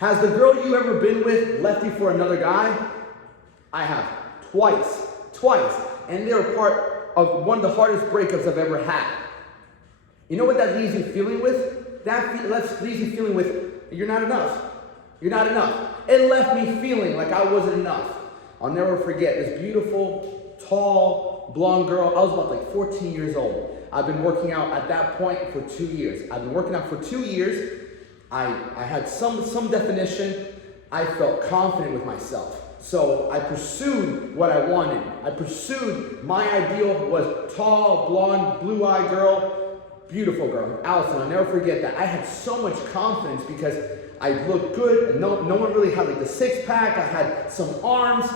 Has the girl you ever been with left you for another guy? I have. Twice. And they were part of one of the hardest breakups I've ever had. You know what that leaves you feeling with? That leaves you feeling with, you're not enough. You're not enough. It left me feeling like I wasn't enough. I'll never forget this beautiful, tall, blonde girl. I was about like 14 years old. I've been working out at that point for 2 years. I've been working out for 2 years. I had some definition. I felt confident with myself. So I pursued what I wanted. I pursued my ideal was tall, blonde, blue-eyed girl, beautiful girl. Allison, I'll never forget that. I had so much confidence because I looked good. No one really had like the six-pack. I had some arms.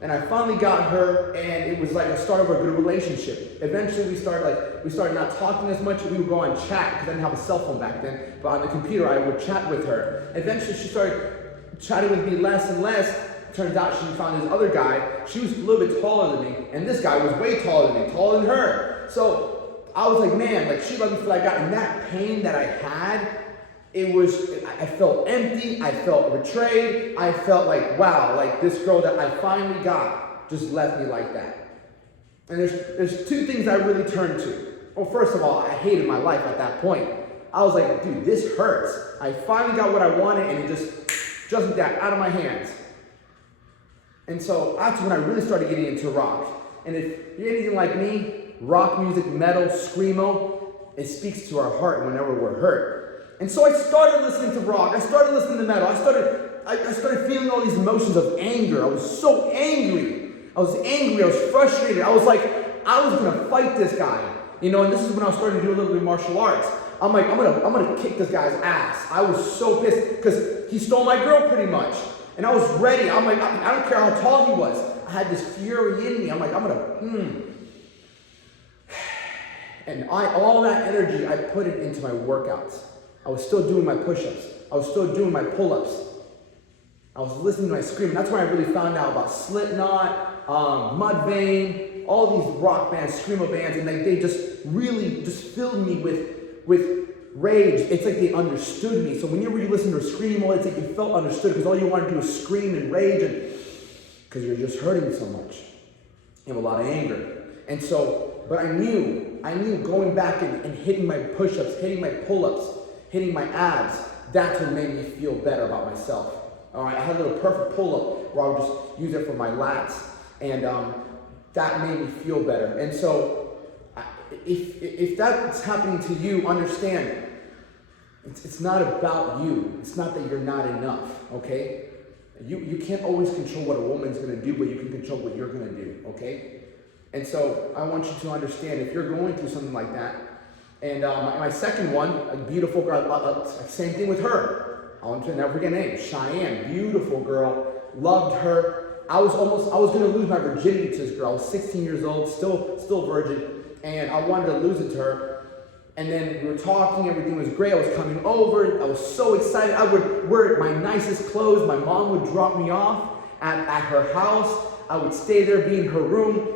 And I finally got her, and it was like a start of a good relationship. Eventually we started not talking as much. We would go on chat, because I didn't have a cell phone back then. But on the computer, I would chat with her. Eventually she started chatting with me less and less. Turns out she found this other guy. She was a little bit taller than me, and this guy was way taller than me, taller than her. So I was like, man, like she loved me for what I got, and that pain that I had, I felt empty, I felt betrayed, I felt like, wow, like this girl that I finally got just left me like that. And there's two things I really turned to. Well, first of all, I hated my life at that point. I was like, dude, this hurts. I finally got what I wanted, and it just like that, out of my hands. And so that's when I really started getting into rock. And if you're anything like me, rock music, metal, screamo, it speaks to our heart whenever we're hurt. And so I started listening to rock. I started listening to metal. I started feeling all these emotions of anger. I was so angry. I was frustrated. I was like, I was gonna fight this guy. You know, and this is when I was starting to do a little bit of martial arts. I'm like, I'm gonna kick this guy's ass. I was so pissed because he stole my girl pretty much. And I was ready. I'm like, I don't care how tall he was. I had this fury in me. I'm like, I'm gonna, And all that energy, I put it into my workouts. I was still doing my push-ups. I was still doing my pull-ups. I was listening to my scream. That's when I really found out about Slipknot, Mudvayne, all these rock bands, screamo bands, and they just really just filled me with rage. It's like they understood me. So whenever you listen to a screamo, it's like you felt understood because all you want to do is scream and rage, and because you're just hurting so much. You have a lot of anger. And so, but I knew going back and hitting my push-ups, hitting my pull-ups, hitting my abs, that's what made me feel better about myself. All right, I had a little perfect pull-up where I would just use it for my lats, and that made me feel better. And so, if that's happening to you, understand, it's not about you. It's not that you're not enough, okay? You can't always control what a woman's gonna do, but you can control what you're gonna do, okay? And so, I want you to understand, if you're going through something like that, and my second one, a beautiful girl, same thing with her. I want to never forget her name, Cheyenne, beautiful girl, loved her. I was gonna lose my virginity to this girl. I was 16 years old, still virgin, and I wanted to lose it to her. And then we were talking, everything was great. I was coming over, I was so excited. I would wear my nicest clothes. My mom would drop me off at her house. I would stay there, be in her room,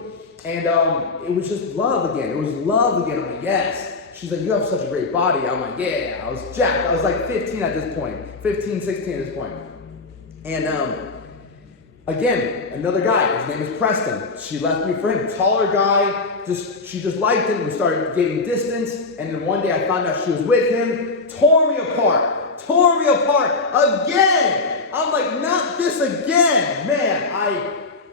and it was just love again. It was love again. I'm like, yes. She's like, you have such a great body. I'm like, yeah. I was jacked. I was like 15 at this point. 15, 16 at this point. And again, another guy. His name is Preston. She left me for him. Taller guy. She just liked him. We started getting distance. And then one day I found out she was with him. Tore me apart. Again. I'm like, not this again. Man,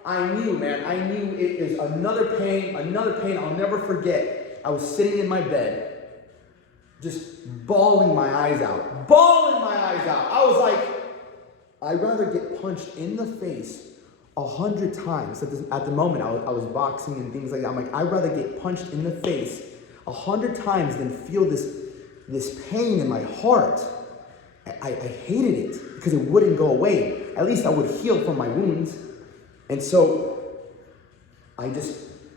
I knew it is another pain I'll never forget. I was sitting in my bed, just bawling my eyes out. I was like, I'd rather get punched in the face 100 times. At the moment, I was boxing and things like that. I'm like, I'd rather get punched in the face 100 times than feel this pain in my heart. I hated it because it wouldn't go away. At least I would heal from my wounds. And so I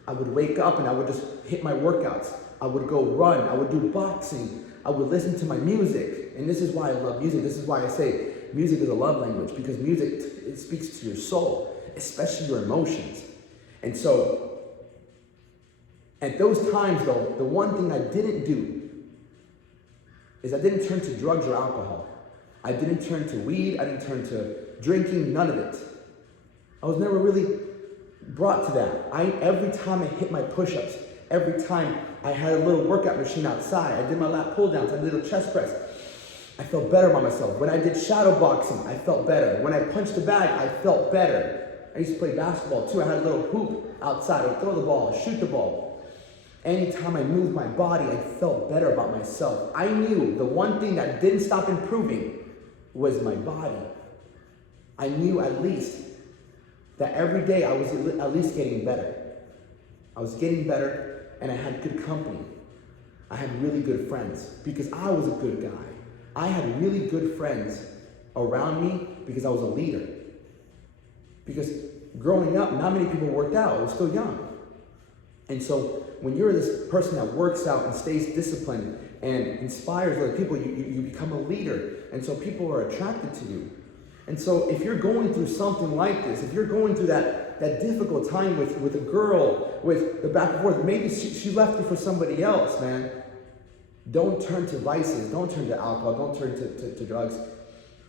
would wake up and I would just hit my workouts. I would go run. I would do boxing. I would listen to my music. And this is why I love music. This is why I say music is a love language, because music, it speaks to your soul, especially your emotions. And so at those times, though, the one thing I didn't do is I didn't turn to drugs or alcohol. I didn't turn to weed. I didn't turn to drinking, none of it. I was never really brought to that. Every time I hit my push-ups, every time I had a little workout machine outside, I did my lat pull-downs, I did a little chest press, I felt better about myself. When I did shadow boxing, I felt better. When I punched the bag, I felt better. I used to play basketball too. I had a little hoop outside. I would throw the ball, shoot the ball. Anytime I moved my body, I felt better about myself. I knew the one thing that didn't stop improving was my body. I knew at least that every day I was at least getting better. I was getting better, and I had good company. I had really good friends because I was a good guy. I had really good friends around me because I was a leader. Because growing up, not many people worked out. I was still young. And so when you're this person that works out and stays disciplined and inspires other people, you become a leader. And so people are attracted to you. And so if you're going through something like this, if you're going through that difficult time with a girl, with the back and forth, maybe she left you for somebody else, man. Don't turn to vices. Don't turn to alcohol. Don't turn to drugs.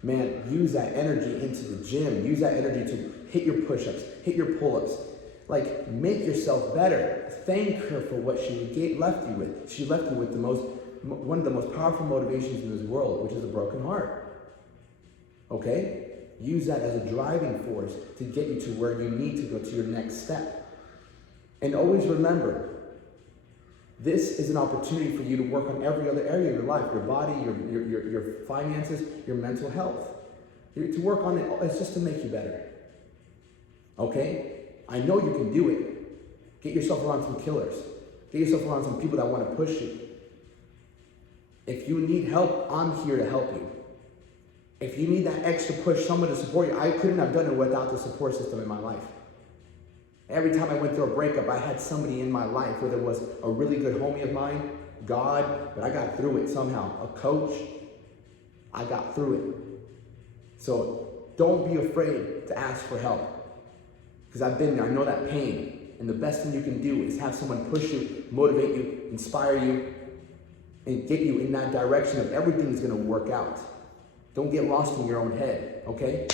Man, use that energy into the gym. Use that energy to hit your push-ups, hit your pull-ups. Like, make yourself better. Thank her for what she left you with. She left you with one of the most powerful motivations in this world, which is a broken heart. Okay? Use that as a driving force to get you to where you need to go, to your next step. And always remember, this is an opportunity for you to work on every other area of your life, your body, your finances, your mental health. To work on it, it's just to make you better. Okay? I know you can do it. Get yourself around some killers. Get yourself around some people that want to push you. If you need help, I'm here to help you. If you need that extra push, someone to support you, I couldn't have done it without the support system in my life. Every time I went through a breakup, I had somebody in my life, whether it was a really good homie of mine, God, but I got through it somehow. A coach, I got through it. So don't be afraid to ask for help. Because I've been there, I know that pain. And the best thing you can do is have someone push you, motivate you, inspire you, and get you in that direction of everything's gonna work out. Don't get lost in your own head, okay?